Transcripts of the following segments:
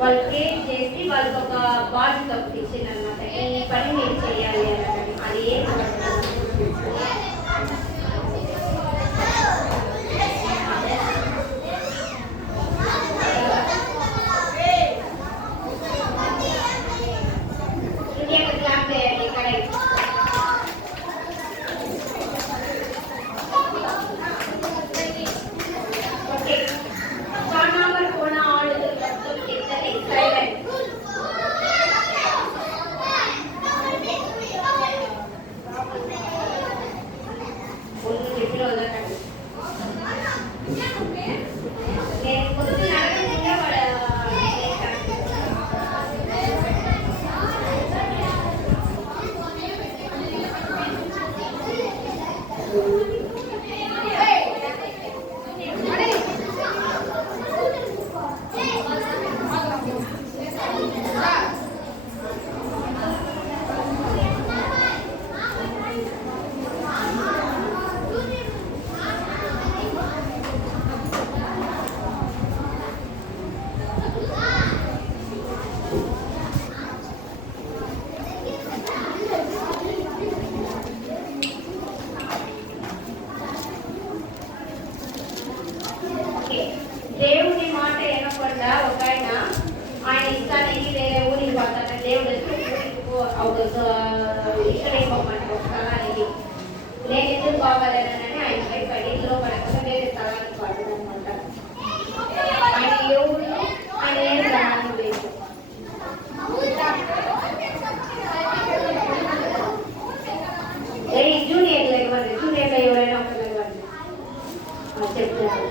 వాళ్ళు క్రియేట్ చేసి వాళ్ళకి ఒక బాధ్యత ఒకటి ఇచ్చింది అనమాట. ఈ పని మీరు చేయాలి అని. అది ఏం దేవుని మాట వినకుండా ఒక ఆయన ఇష్టానికి వేరే ఊరికి పోతాడు. దేవుడు ఇక్కడ ఇవ్వమంట ఒక స్థలానికి. నేను ఎందుకు బాగాలేనని ఆయన భయపడి లోపడకుండా వేరే స్థలానికి పడ్డాడు అనమాట. ఆయన ఎవరు ఆయన ఏం స్థలానికి లేదు. జూనియర్లు ఇవ్వండి, జూనియర్లో ఎవరైనా ఒకరు ఇవ్వండి చెప్తారు.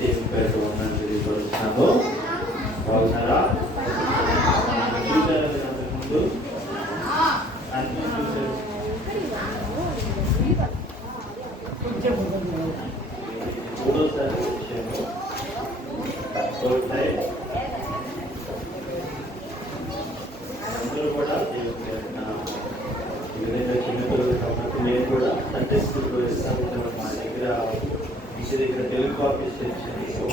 దేవుని పేరు వందనాలు తెలియపరుస్తున్నాము. బాగున్నారా? ముందు మూడోసారి వచ్చాము. అందరూ కూడా దేవుని చిన్నపిల్లలు కాబట్టి నేను కూడా సండే స్కూల్కి వేస్తాను. మా దగ్గర దగ్గర తెలుగు ఆఫీస్ సెక్షన్లో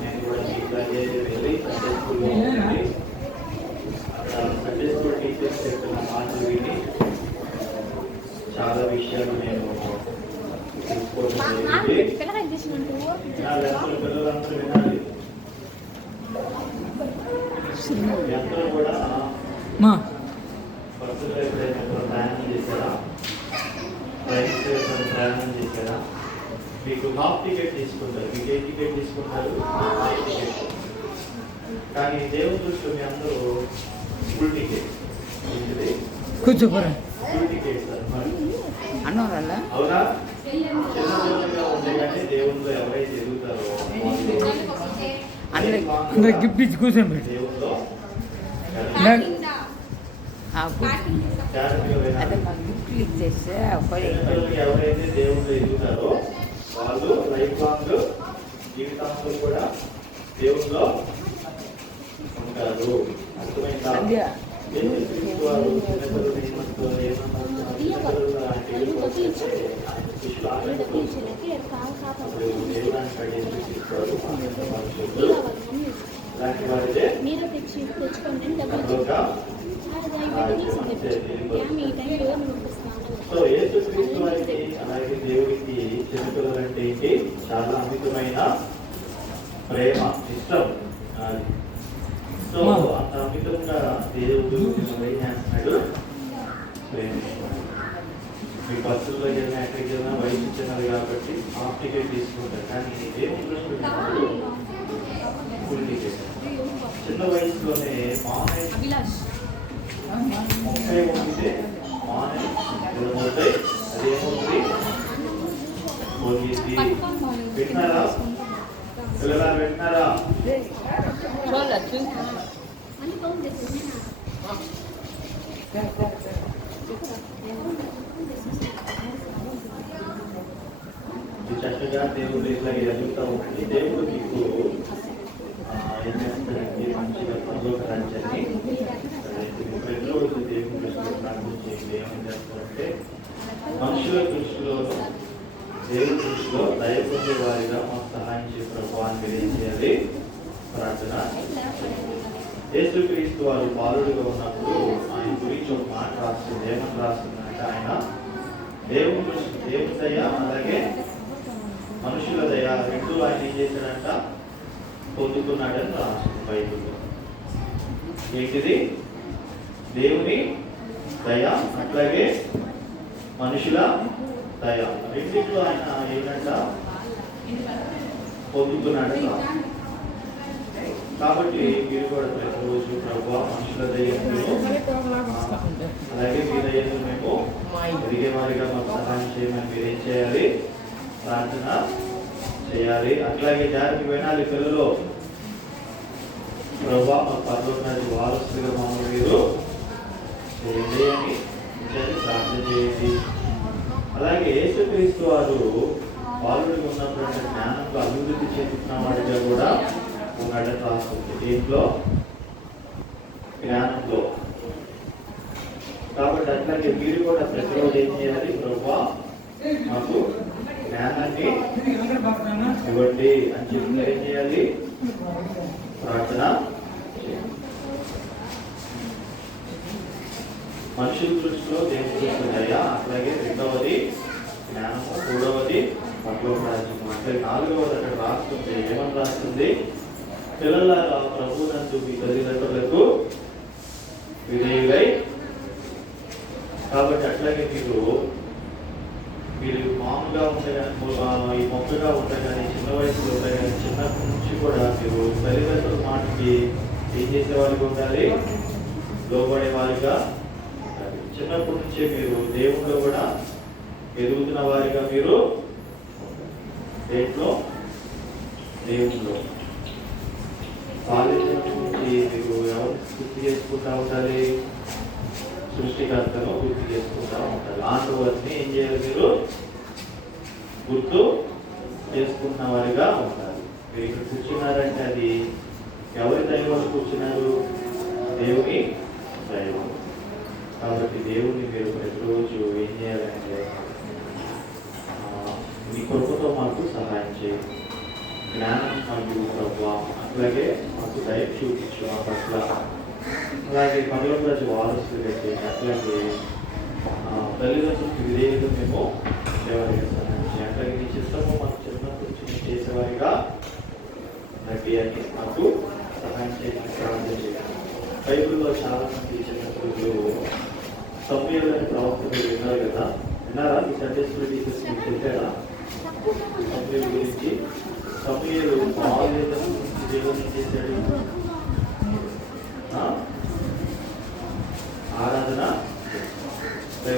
నేను కూడా ఇట్లాగే వెళ్ళి సండే స్కూల్లో ఉండి అక్కడ సండే స్కూల్ టీచర్స్ చెప్పిన మాటలు విని చాలా విషయాలు నేను తెలుసుకోవడం జరిగింది. నా లెక్కలు పిల్లలందరూ వినాలి. అందరూ కూడా బస్సులో ఎప్పుడైనా ప్రయాణం చేశారా? ప్రయాణం చేశారా? మీకు హాఫ్ టికెట్ తీసుకుంటారు. మీకు ఏ టికెట్ తీసుకుంటారు? Half ticket. కానీ దేవుని దృష్టిలో మీ అందరూ ఫుల్ టికెట్. కూర్చోపోరా ఫుల్ టికెట్ సార్. మరి అవునా? చిన్న పిల్లలుగా ఉంటే కానీ దేవునిలో ఎవరైతే ఎదుగుతారో అందరూ గిఫ్ట్ ఇచ్చి కూర్చోండి. దేవునిలో జాగ్రత్తగా వినాలి. చిన్నపిల్లలకి ఎవరైతే దేవుళ్ళు ఎదుగుతారో వాళ్ళు లైఫ్ లాంగ్ జీవితాంతం కూడా దేవుల్లో ఉంటారు. అర్థమైందా? యేసుక్రీస్తు వారు చిన్నపిల్లలు ఏమంటారు? ఇలాంటి వారిదే సో యేసుక్రీస్తు వారికి అలాగే దేవుడికి చిన్నపిల్లలు అంటే ఏంటి? చాలా అమితమైన ప్రేమ, ఇష్టం. సో అంత అమితంగా దేవుడు ఏం చేస్తున్నాడు? ప్రేమిస్తున్నాడు. మీ బస్సుల్లో వెళ్ళినా ఎక్కడికి వెళ్ళినా వయసు ఇచ్చినారు కాబట్టి హాఫ్ టికెట్ తీసుకుంటారు. కానీ దేవుని దృష్టిలో ఫుల్ టికెట్. చిన్న వయసులోనే ముప్పై ఉంటే మానే ఇదమవుతాయి. అదేమవుతుంది? పోలీసి పెట్టినారా? పిల్లలా పెట్టినారా? చక్కగా దేవుడు ఇట్లా ఎదుగుతూ ఉంటుంది. దేవుడు మీకు ఏం చేస్తాడంటే మంచిగా పనులకు రాజ్యాన్ని ప్రతిరోజు దేవుని దృష్టిలో ప్రార్థించేది ఏమని చేస్తారంటే మనుషుల దృష్టిలోనూ దేవుని దృష్టిలో దయ పొందే వారిగా మాకు సహాయం చేసే ప్రభువాన్ని తెలియజేయాలి. ప్రార్థన. యేసుక్రీస్తు వారు బాలుడిగా ఉన్నప్పుడు ఆయన గురించి ఒక మాట రాస్తుంది. ఏమని రాస్తుందంటే ఆయన దేవుని దయ అలాగే మనుషుల దయ రెండు ఆయన ఏం చేశాడంట? పొందుకున్నాడని రాస్తుంది బైబిల్లో. ఏంటిది? దేవుని దయ అట్లాగే మనుషుల దయ రెండింటిలో ఆయన ఏంటంట? పొందుకున్నాడని రాస్తుంది. కాబట్టి మీరు కూడా ప్రతిరోజు ప్రభువా మనుషుల దయను అలాగే మీ దయను మేము ఎదిగే వారిగా మాకు సహాయం చేయమని మీరేం చేయాలి? ప్రార్థన చేయాలి. అట్లాగే జాతికి వినాలి. పిల్లలు ప్రభువా మాకు పరలోకానికి వారసులుగా మమ్మల్ని మీరు చేయండి అని ప్రార్థన చేయండి. అలాగే యేసుక్రీస్తు వారు బాలుడిగా ఉన్నటువంటి జ్ఞానంలో అభివృద్ధి చెందుతున్న వాడిగా కూడా ఉన్నాడని రాస్తుంది. దీంట్లో జ్ఞానంలో. కాబట్టి అట్లాగే మీరు కూడా ప్రతిరోజు ఏం చేయాలి? ప్రభువా మాకు జ్ఞానాన్ని ఇవ్వండి అని చెప్పి ఏం చేయాలి? ప్రార్థన చేయాలి. మనుషుల దృష్టిలో దేవుని దృష్టిలో దయ, అట్లాగే రెండవది జ్ఞానము, మూడవది పరలోక రాజ్యము. అంటే నాలుగవది అక్కడ రాస్తుంది. ఏమని రాస్తుంది? పిల్లలారా ప్రభువునందు మీ తల్లిదండ్రులకు విధేయులై. కాబట్టి అట్లాగే మీరు మామూలుగా ఉండగానే ఈ మొక్కగా ఉండగానే చిన్న వయసులో ఉండగానే చిన్నప్పటి నుంచి కూడా మీరు తల్లిదండ్రుల మాటకి ఏం చేసేవాళ్ళుగా ఉండాలి? లోబడే వారిగా ఉండాలి. చిన్నప్పటి నుంచే మీరు దేవుళ్ళు కూడా ఎదుగుతున్న వారిగా మీరు దేంట్లో? దేవుళ్ళు. బాల్యం నుంచి మీరు ఎవరు గుర్తు చేసుకుంటా ఉండాలి? సృష్టికర్తను గుర్తు చేసుకుంటా ఉంటారు. ఆంధ్రవర్ని ఏం చేయాలి? మీరు గుర్తు చేసుకున్న వారిగా ఉండాలి. మీరు ఇక్కడ కూర్చున్నారంటే అది ఎవరి దైవం కూర్చున్నారు? దేవుని దైవం. కాబట్టి దేవుని మీరు ప్రతిరోజు ఏం చేయాలంటే మీ కొరకుతో మాకు సహాయం చేయండి. జ్ఞానం మరియు ప్రభువా అట్లాగే మాకు దయ చూపించు ఆ పట్ల. అలాగే పరలోక రాజ్య వారసులు కట్టి అట్లాగే తల్లిదండ్రులకు విధేయులు మేము ఉండేవారిగా సహాయం చేయాలి. అట్లాగే నీ చిత్తము మాకు చిన్నప్పటి నుంచి చేసేవారిగా రండి అని మాకు సహాయం చేయడానికి ప్రార్థన చేయాలి. బైబిల్లో చాలా మంది చిన్నప్పుడు సమూయేలు ప్రవక్త మీరు విన్నారు కదా? విన్నారా? ఈ సండే స్కూల్ టీచర్స్ మీకు చెప్పారా సమూయేలు గురించి? సమూయేలు బాల్యం నుంచి దేవుని ఏం చేశాడు? ఆరాధన.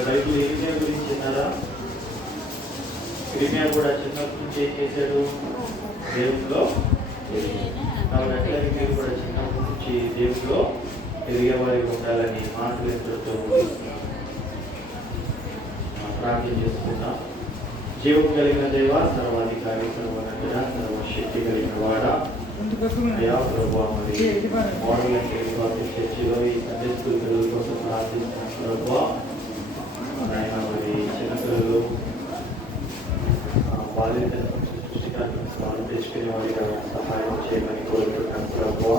బైబిల్ ఇర్మియా గురించి విన్నారా? ఇర్మియా కూడా చిన్నప్పటి నుంచి ఏం చేశాడు? దేవునిలో. కాబట్టి అట్లాగే మీరు కూడా చిన్నప్పటి నుంచి దేవునిలో తిరిగేవారికి ఉండాలని మాటలు ఎంతో ప్రార్థన చేసుకుందాం. జీవం కలిగిన దేవ, సర్వాధికారి, సర్వనగర, సర్వశక్తి కలిగిన వాడ, అయా ప్రభు, మరి మోడల్ చర్చిలో ఈ సండే స్కూల్ పిల్లల కోసం ప్రార్థిస్తున్నాం ప్రభు. ఆయన మరి చిన్నపిల్లలు బాధ్యతను సృష్టికాన్ని తెచ్చుకునే వారిగా సహాయం చేయమని కోరుకుంటున్నాం ప్రభు.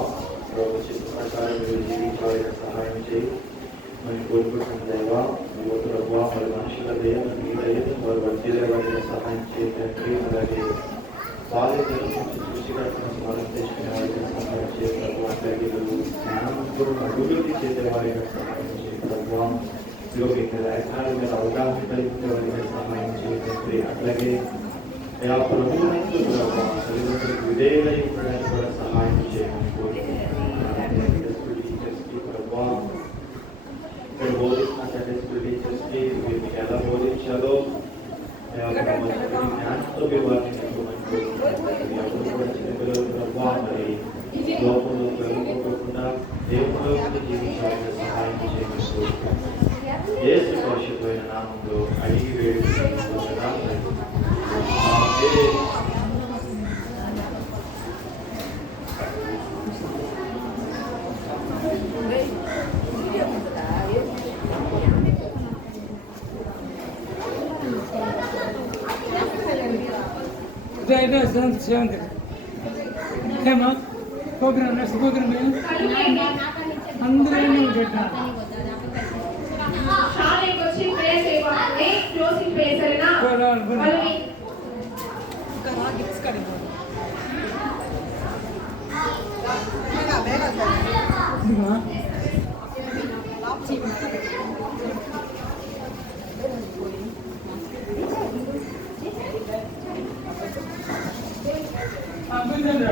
ప్రభు చిత్త ప్రకారం మీరు జీవించే వారిగా సహాయం చేయి మరి కోరుకుంటున్న దేవ. ప్రభు, మరి మనుషుల దయ, మీ దయను వారు వర్తిలే వారిగా సహాయం చేయడానికి, అలాగే బాధ్యతల నుంచి సృష్టికర్తను స్మరణ తెచ్చుకునే వారిగా సహాయం చేయ ప్రభు. అట్లాగే జ్ఞానంతో అభివృద్ధి చేసే వారిగా సహాయం చేయ ప్రభు. యోగ్యత లేఖనాల మీద అవగాహన కలిగించే వారిగా సహాయం చేయండి. అట్లాగే ఆ ప్రభుత్వంతో తల్లిదండ్రులకు విధేయులై ఉండడానికి కూడా సహాయం చేయమని కోరుకుంటున్నాను. ప్రభు, ఇక్కడ బోధిస్తున్న సండే స్కూల్ టీచర్స్కి వీరికి ఎలా బోధించాలో జ్ఞానంతో వివరించుకోమని కోరుకుంటున్నాను. ఎవరు కూడా చిన్నపిల్లలు ప్రభు, మరి లోపంలో పెరుగుకోకుండా దేవుల్లో జీవించాలని సహాయం చేయమని కోరుకుంటున్నాను. యేసు పరిశుద్ధమైన నామంలో అడిగి వేడుకుంటున్నాం. ప్రోగ్రామ్ నెక్స్ట్ ప్రోగ్రామ్ అందరూ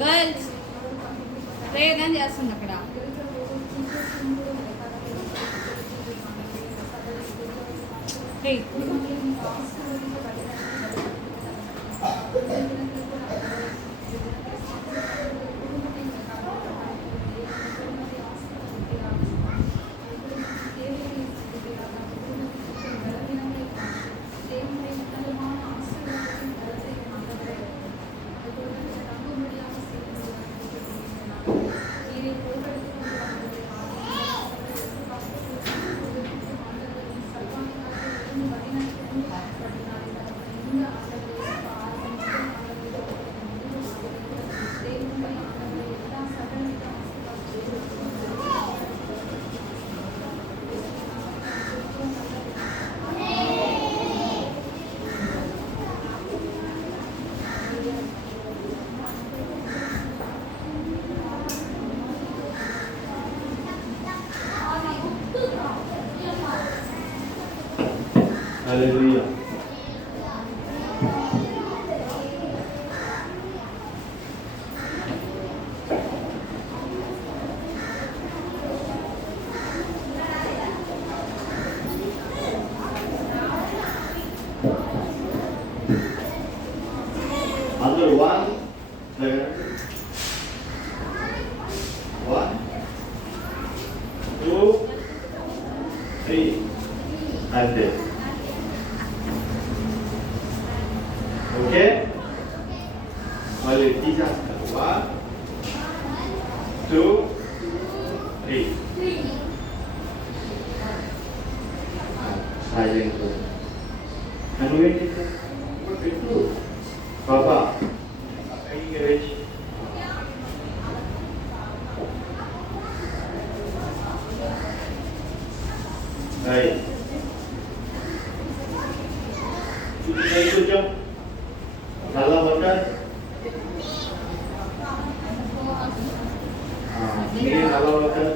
గర్ల్స్ ప్రయోగం చేస్తుంది అక్కడ. హల్లెలూయా. అందరూ 1 2 3 అంతే. ఓకే, మళ్ళీ తీసేస్తారు. 1 2 3 సైలెంట్. నువ్వేంటి పెట్టు బాబా ఎంకరేజ్. రైట్, కొంచెం నల్ల వాటర్, నల్ల వాటర్.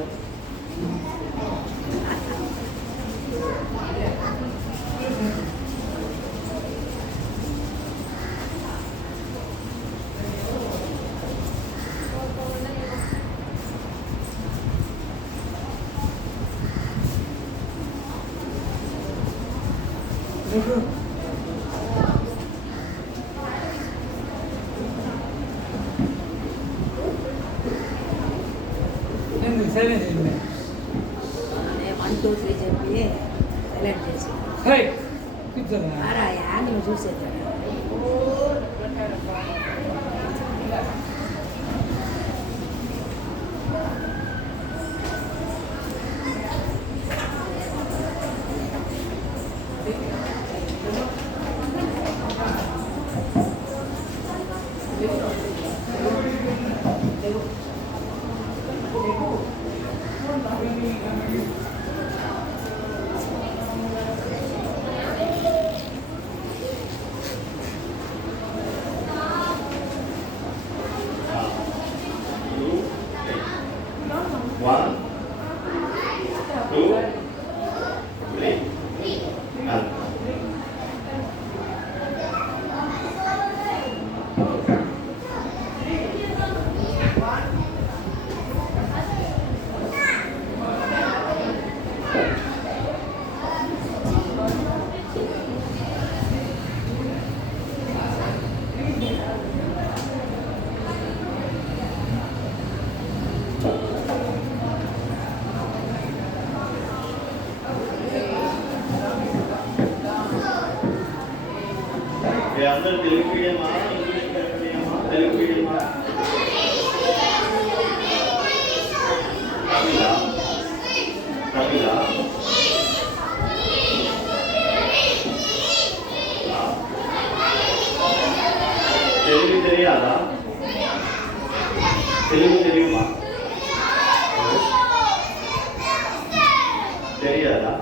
సైలెంట్ 1 2 3 చెప్పి సెలెక్ట్ చేసి కూర్చోరా. ఆరాయా నువ్వు చూసేద్దా One, two, three. అందరూ తెలుగు మీడియమా, ఇంగ్లీష్ మీడియమా? తెలుగు మీడియమా? తమిళా? తమిళా? తెలుగు తెలియాలా? తెలుగు తెలియమా? తెలియాలా?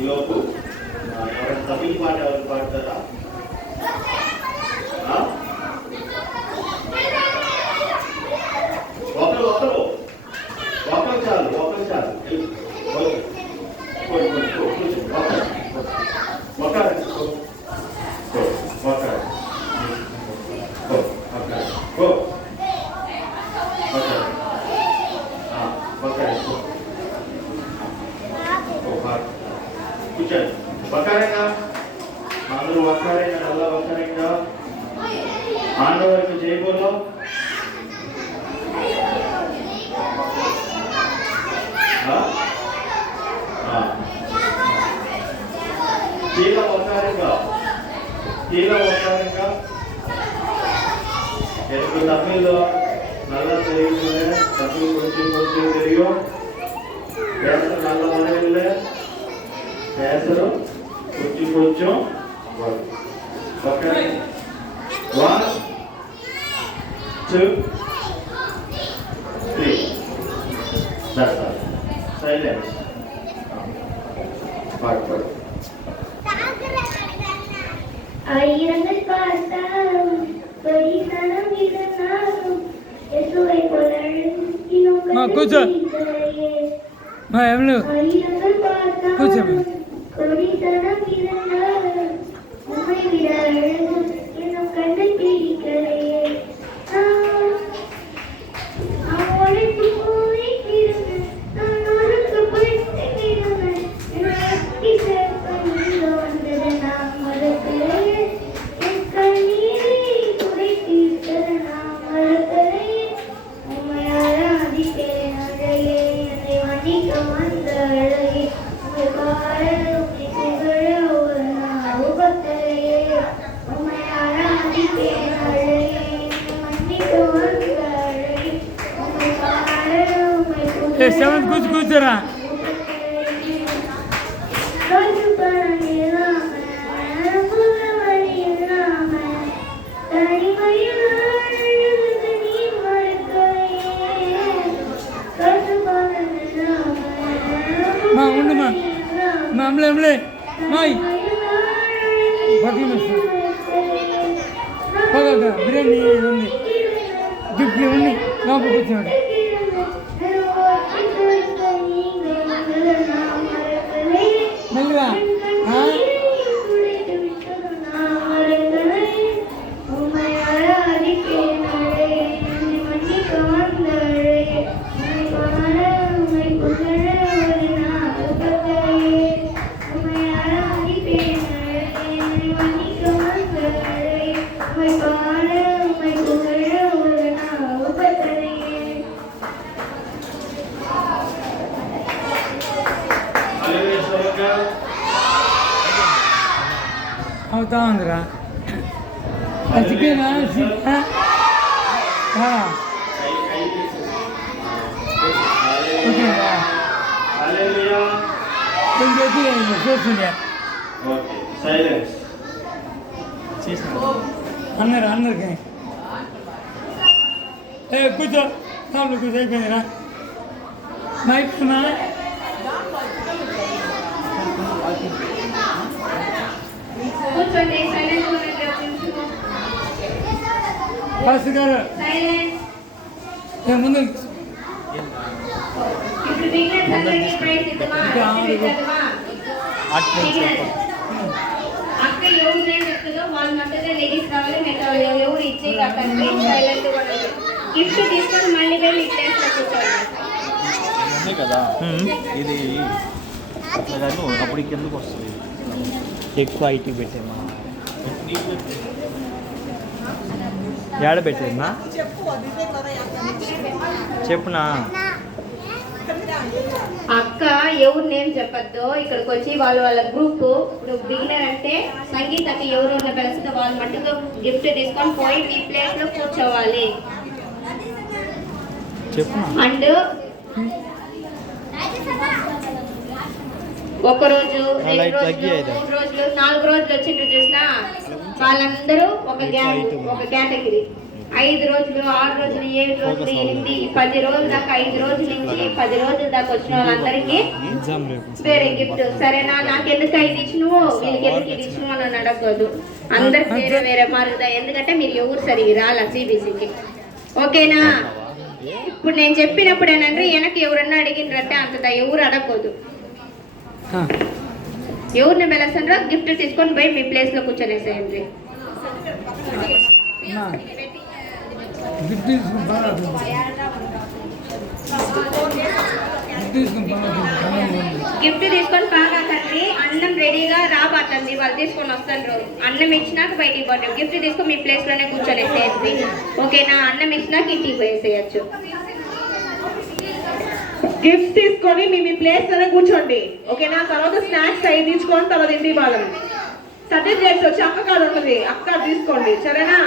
ఈలోపు ఎవరైనా తమిళ పాట ఎవరు పాడతారా? ఒకరు ఒకరు ఒకరు చాలు, ఒకరు చాలు. కూర్చోండి. వకారంగా అందరూ వకారంగా, నల్ల వకారంగా ఆండవరకు జైబోలో కీల వకారంగా, కీల వకారంగా. எனக்கு தமிழ்ல நல்லா தெரியல, தமிழ் கொஞ்சம் கொஞ்சம் தெரியும், பேச நல்ல வரவில்லை, பேசுறோம் கொஞ்சம் கொஞ்சம் வரும். 1 2, 3. That's all. Silence. Part. ஆயிரங்கள் பார்த்தாலும் பரிசனம் இருந்தாலும் இயேசுவை போல இன்னும் కూర్చో. ఎవరు ஆயிரங்கள் కూర్చో. பார்த்தாலும் பரிசனம் இருந்தாலும் உம்மை விட அழகு இன்னும் கண்டு பிடிக்கலையே அவளுக்கு போய்க்கிறது நான் அவளுக்கு போய்க்கிறது என்னை சேர்க்க வந்தது நான் மறக்கிறேன் என் கண்ணீரை துடைத்தீர்கள் நான் மறக்கிறேன் உம்மை ஆராதிக்கிறேன் அழகே என்னை மன்னிக்க வந்த அழகே உம்மை பாட உம்மை புகழ ஒரு நாள் உபத்தரையே உம்மை ஆராதிக்கிறேன் அழகே என்னை மன்னிக்க வந்த அழகே உம்மை பாட உம்மை புகழ సెవెన్ కూర్చోరా రోజు పని ఇలామ అనుభవ వడి ఇలామ తనిమయుడు నీ మరకయే రోజు పని ఇలామ మా ఉండు మా అమ్మలే మాయ్ బిర్యానీ ఉంది గిఫ్ట్ ఉంది లోపల కూర్చోండి మెల్లిగా అవుతా ఉందిరా చికెన్ ఓకేరా Hallelujah. కొంచెం చూస్తుండే Okay. Silence. అందరికి కూర్చో లోపల కూర్చో అయిపోయిందిరా మైక్ కూర్చోండి సైలెంట్ ఉండండి ఒక నిమిషం. ఫాస్ట్ గారు సైలెంట్. ముందు ఇప్పుడు బిగినర్స్ అందరికీ ప్రైజ్ ఇద్దామా? ఇద్దామా? బిగినర్స్. అక్క ఎవరు నేమ్ చెప్తుందో వాళ్ళు మధ్యలో లేడీస్ కావాలి మిగతా ఎవరు ఇచ్చే కాకండి సైలెంట్ కూడా గిఫ్ట్ తీసుకొని మళ్ళీ వెళ్ళి ఇచ్చేస్తా కూర్చోండి. కదా ఇది అట్లా అప్పుడు ఎందుకు వస్తుంది ఎక్కువ ఐటీ పెట్టేమా ఏడ పెట్టేమా చెప్పునా అక్క ఎవరు నేమ్ చెప్పొద్దు ఇక్కడికి వచ్చి వాళ్ళ గ్రూప్ నువ్వు బిగినర్ అంటే సంగీతకి ఎవరు పిలుస్తుందో వాళ్ళు మట్టుకు గిఫ్ట్ తీసుకొని పోయి మీ ప్లేస్ లో కూర్చోవాలి. చెప్పునా అండ్ ఒక రోజు 2 రోజులు 3 రోజులు 4 రోజులు వచ్చిండ్రు చూసినా వాళ్ళందరూ ఒక కేటగిరీ. 5 రోజులు 6 రోజులు 7 రోజులు 8 10 రోజుల దాకా 5 రోజుల నుంచి 10 రోజుల దాకా వచ్చిన వాళ్ళందరికీ వేరే గిఫ్ట్. సరేనా? నాకెందుకు 5 ఇచ్చినవు వీళ్ళకి ఎందుకు ఇది ఇచ్చినవు అని అడగదు. అందరికి వేరే వేరే మారుదా ఎందుకంటే మీరు ఎవరు సరిగ్గా రాలా సిబిసికి. ఓకేనా? ఇప్పుడు నేను చెప్పినప్పుడు ఏంటంటే వెనక్కి ఎవరన్నా అడిగినరంటే అంత ఎవరు అడగకూడదు. ఎవరిని మెలసండ్రో గిఫ్ట్ తీసుకొని పోయి మీ ప్లేస్ లో కూర్చొనేసేయండి. గిఫ్ట్ తీసుకొని బాగా తండ్రి అన్నం రెడీగా రాబాతండి వాళ్ళు తీసుకొని వస్తారు. అన్నం ఇచ్చినాక బయటికి పోతాం. గిఫ్ట్ తీసుకొని మీ ప్లేస్ లోనే కూర్చొనేసేయండి. ఓకేనా? అన్నం ఇచ్చినాక ఇంటికి పోయేసేయచ్చు. గిఫ్ట్స్ తీసుకొని మీ ప్లేస్ లోనే కూర్చోండి. ఓకేనా? తర్వాత స్నాక్స్ అవి తీసుకొని తర్వాత ఇంటికి బాగా సర్టిఫికేట్స్ వచ్చి అక్క కార్డు ఉంటుంది అక్క తీసుకోండి. సరేనా?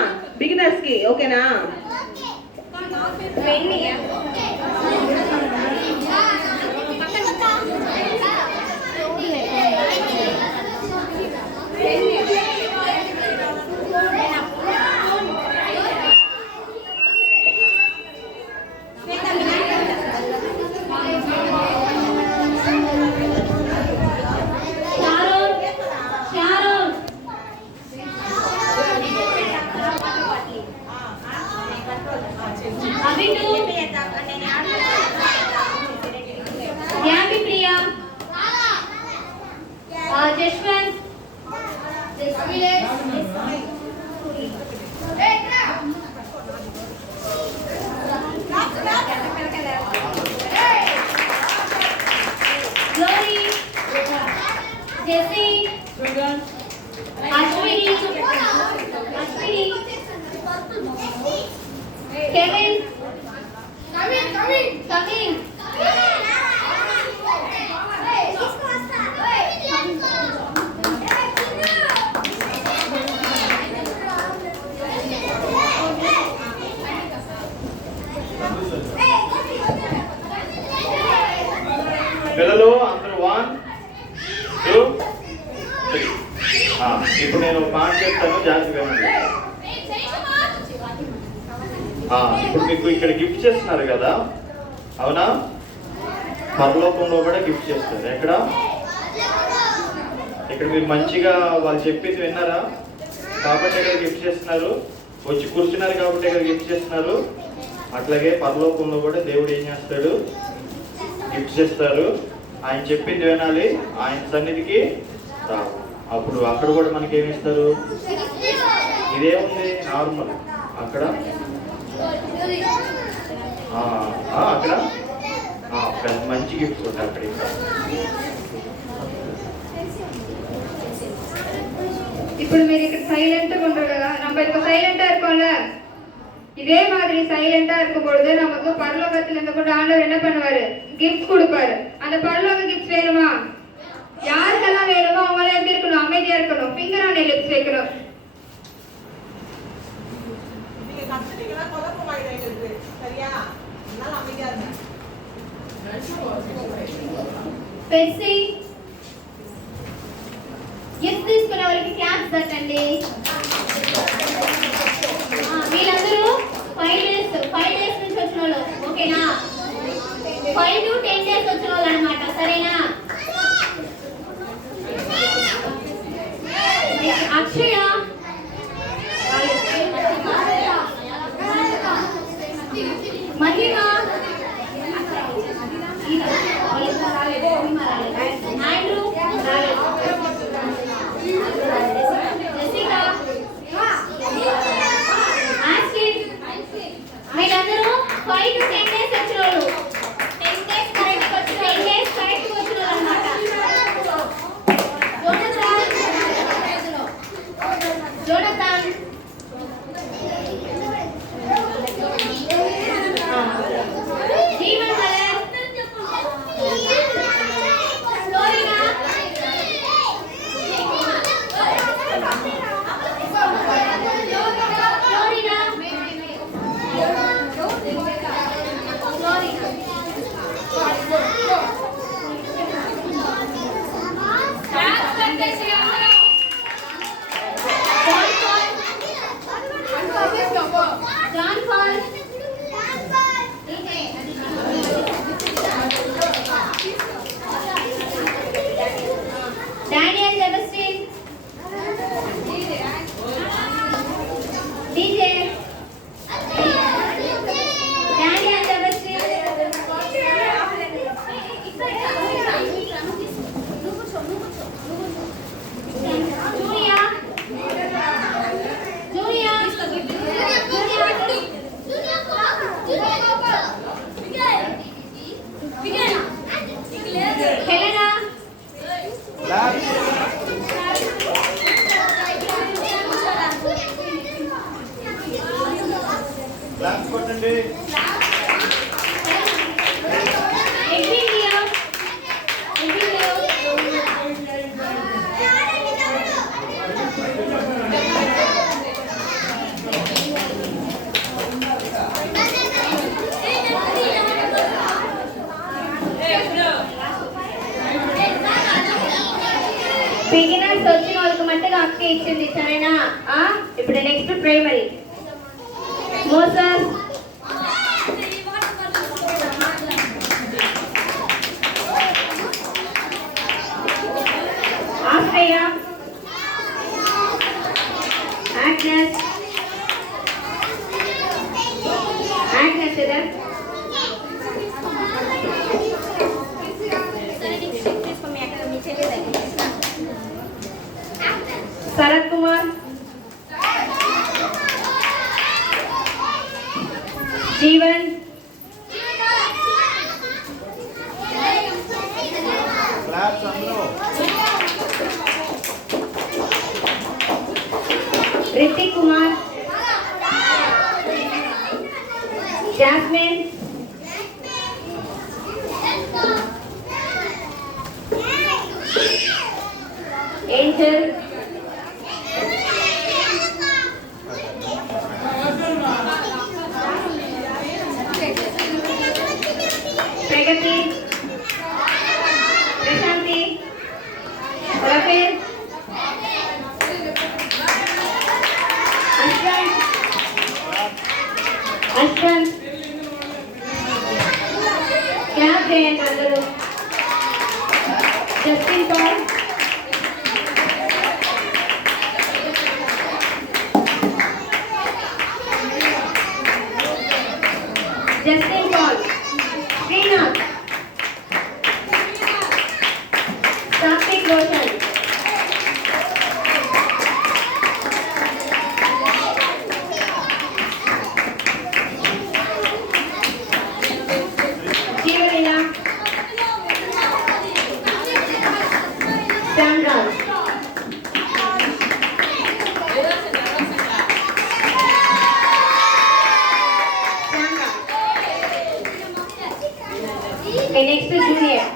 బిగినర్స్ కి. ఓకేనా? Glory, Jesse, Ashwini, Kevin, Kevin. పిల్లలు అందరూ 1 2 3. ఇప్పుడు నేను ఒక మాట చెప్తాను, జాగ్రత్తగా వినండి. ఇప్పుడు మీకు ఇక్కడ గిఫ్ట్ చేస్తున్నారు కదా, అవునా? పరలోకంలో కూడా గిఫ్ట్ చేస్తారు. ఎక్కడ? ఇక్కడ మీరు మంచిగా వాళ్ళు చెప్పింది విన్నారా కాబట్టి ఇక్కడ గిఫ్ట్ చేస్తున్నారు. వచ్చి కూర్చున్నారు కాబట్టి ఇక్కడ గిఫ్ట్ చేస్తున్నారు. అట్లాగే పరలోకంలో కూడా దేవుడు ఏం చేస్తాడు? గిఫ్ట్ చేస్తారు. ఆయన చెప్పింది వినాలి, ఆయన సన్నిధికి రావాలి. అప్పుడు అక్కడ కూడా మనకి ఏమి ఇస్తారు? ఇదేముంది నార్మల్. అక్కడ అక్కడ మంచి గిఫ్ట్స్ ఉంటాయి అక్కడ. ఇప్పుడు మీరు ఇక్కడ சைலண்டா கொண்டுடுங்க. நம்ம இப்ப சைலண்டா இருக்கோம்ல, இதே மாதிரி சைலண்டா இருக்கும்போது நமக்கு பரலோகத்துல இருந்து கூட ஆண்டவர் என்ன பண்ணுவாரு? கிஃப்ட் கொடுப்பாரு. அந்த பரலோக கிஃப்ட் வேணுமா? யாருக்கெல்லாம் வேணுமோ அவங்க எல்லாம் எப்படி இருக்கணும்? அமைதியா இருக்கணும். ஃபிங்கர் ஆன் லிப்ஸ் வைக்கணும். நீங்க கத்துட்டீங்கன்னா குழப்பமாயிடுது. சரியா? அதனால அமைதியா இருங்க. పెర్సీ గిఫ్ట్ తీసుకునే వాళ్ళకి క్లాప్స్ తట్టండి. వీళ్ళందరూ 5 డేస్ నుంచి వచ్చిన వాళ్ళు, ఓకేనా? 5 to 10 days వచ్చిన వాళ్ళు అనమాట, సరేనా? అక్షయ మహిమ ఆండ్రూ జెసికా ఆస్కిన్ వీళ్ళందరూ 5 to 10 days వచ్చిన వాళ్ళు. 10 days కరెక్ట్ వచ్చిన వాళ్ళు అన్నమాట. జోనథన్ జీవన్ కలర్ Florina John Paul, Daniel Sebastian, DJ, Daniel Sebastian, Julia, Helena, claps కొట్టండి. బిగినర్స్ వచ్చిన వాళ్ళకి మట్టుగా అక్క ఇచ్చింది, సరేనా? ఇప్పుడు next primary. Moses, Ashraya, Agnes ఇదర్ Sharath Rithik Kumar, Jasmine, Angel, Pragathi, Prashanthi, Raphael, Ashwanth, clap చేయండి అందరూ. Justin Paul, Justin Paul, Srinath, Sathvik Roshan, Jeevaleela, Shyamraj, next junior.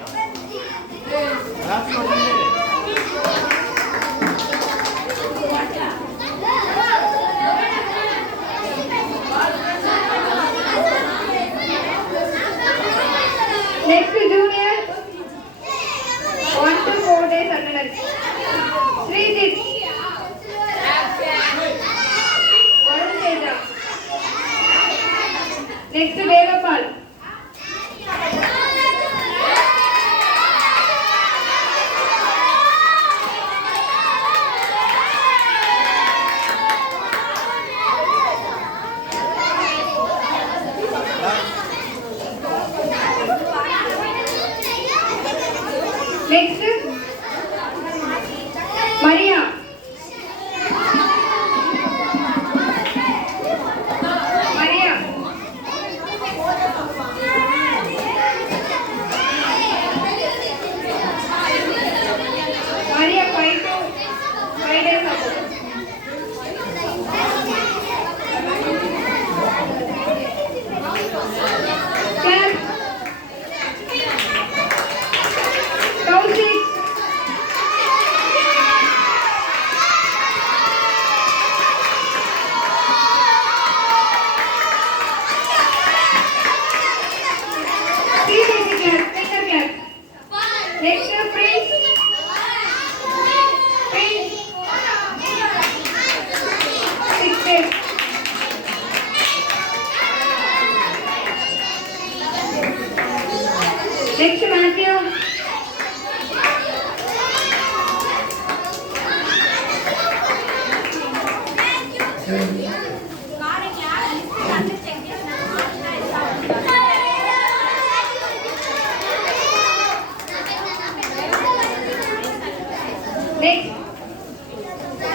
Next junior 1 to 4 days attendance. Srijith, Varun Teja. Next Vegapal, next Mariya, Mariya, Mariya 5 to 5 days ago. Clap. Kaushik, next Prince, Prince, 6 days. Next Matthew, next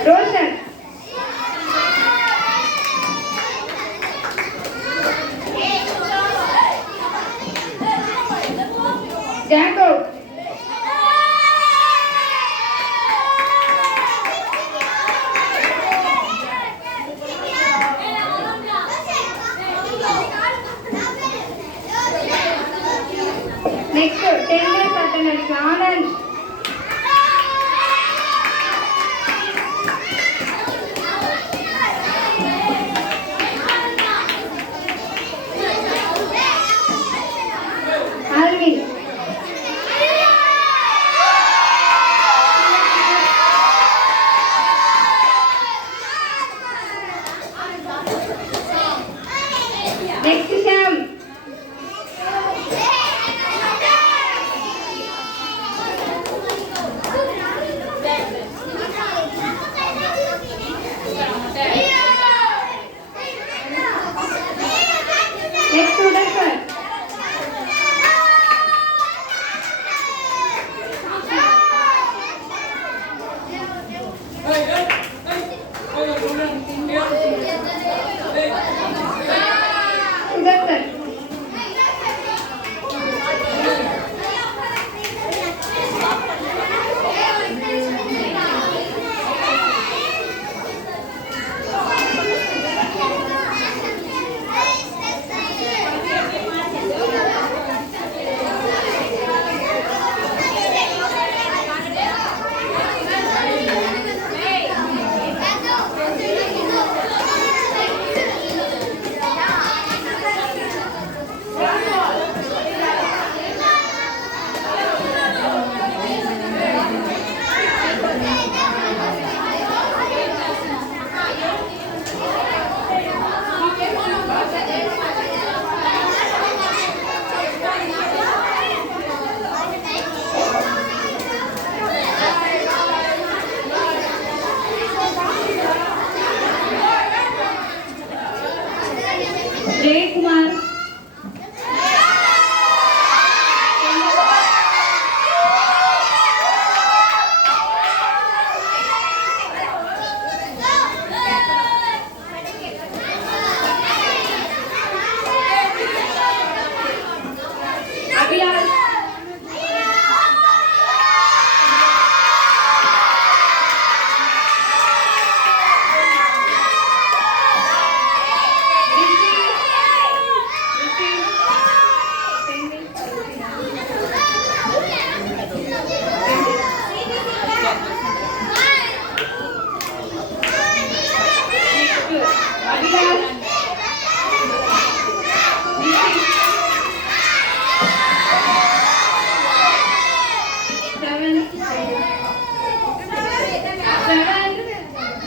Roshan, Jacob, next 10 days attendance. Anand,